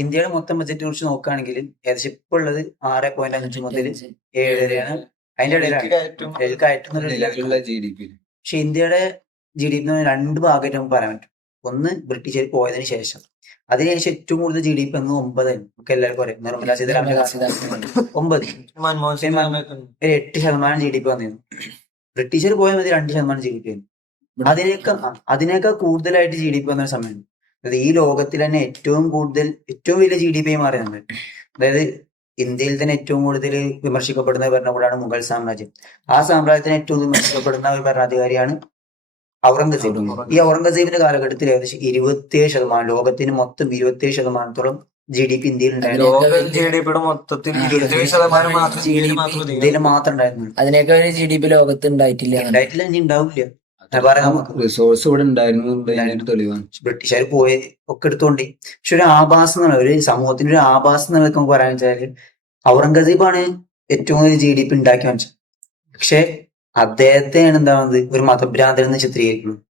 ഇന്ത്യയുടെ മൊത്തം ബഡ്ജറ്റിനെ കുറിച്ച് നോക്കുകയാണെങ്കിൽ ഏകദേശം ഇപ്പോൾ ഉള്ളത് 6.5 മുതൽ 7 വരെയാണ്. അതിന്റെ ഇടയിലാണ് നിലവിലുള്ള GDP. പക്ഷെ ഇന്ത്യയുടെ GDP രണ്ട് ഭാഗമായിട്ട് നമുക്ക് പറയാൻ പറ്റും. ഒന്ന് ബ്രിട്ടീഷുകാർ പോയതിനു ശേഷം, അതിനുശേഷം ഏറ്റവും കൂടുതൽ GDP വന്ന് 9 നമുക്ക് എല്ലാവർക്കും അറിയാം. നിർമ്മലാ സീതാരാമൻ 9 ഒരു 8% GDP വന്നിരുന്നു. ബ്രിട്ടീഷുകാർ പോയാൽ മതി 2% GDP ആയിരുന്നു. അതിനേക്കാൾ കൂടുതലായിട്ട് GDP വന്ന സമയമാണ്. അതായത് ഈ ലോകത്തിൽ തന്നെ ഏറ്റവും വലിയ GDP മാറിയത്. അതായത് ഇന്ത്യയിൽ തന്നെ ഏറ്റവും കൂടുതൽ വിമർശിക്കപ്പെടുന്ന ഭരണകൂടമാണ് മുഗൾ സാമ്രാജ്യം. ആ സാമ്രാജ്യത്തിന് ഏറ്റവും വിമർശിക്കപ്പെടുന്ന ഒരു ഭരണാധികാരിയാണ് ഔറംഗസേബ്. ഈ ഔറംഗസേബിന്റെ കാലഘട്ടത്തിൽ ഏകദേശം 27%, ലോകത്തിന് മൊത്തം 27%-ഓളം GDP ഇന്ത്യയിൽ ഉണ്ടായിരുന്നു. ഇന്ത്യയിൽ മാത്രം ഉണ്ടായിരുന്നു. അതിനേക്കാൾ GDP ലോകത്ത് ഉണ്ടായിട്ടില്ല, ഇനി ഉണ്ടാവില്ല. റിസോഴ്സ് ഇവിടെ ഉണ്ടായിരുന്നു തെളിവാണ്. ബ്രിട്ടീഷുകാർ പോയി ഒക്കെ എടുത്തോണ്ട്. പക്ഷെ ഒരു ആഭാസം എന്നുള്ള ഒരു സമൂഹത്തിന്റെ ഒരു ആഭാസം എന്നുള്ള നമുക്ക് പറയാൻ വെച്ചാല് ഔറംഗസീബാണ് ഏറ്റവും കൂടുതൽ GDP ഉണ്ടാക്കി വെച്ചത്. പക്ഷെ അദ്ദേഹത്തെയാണ് എന്താവുന്നത് ഒരു മതഭ്രാന്തൻ എന്ന് ചിത്രീകരിക്കുന്നത്.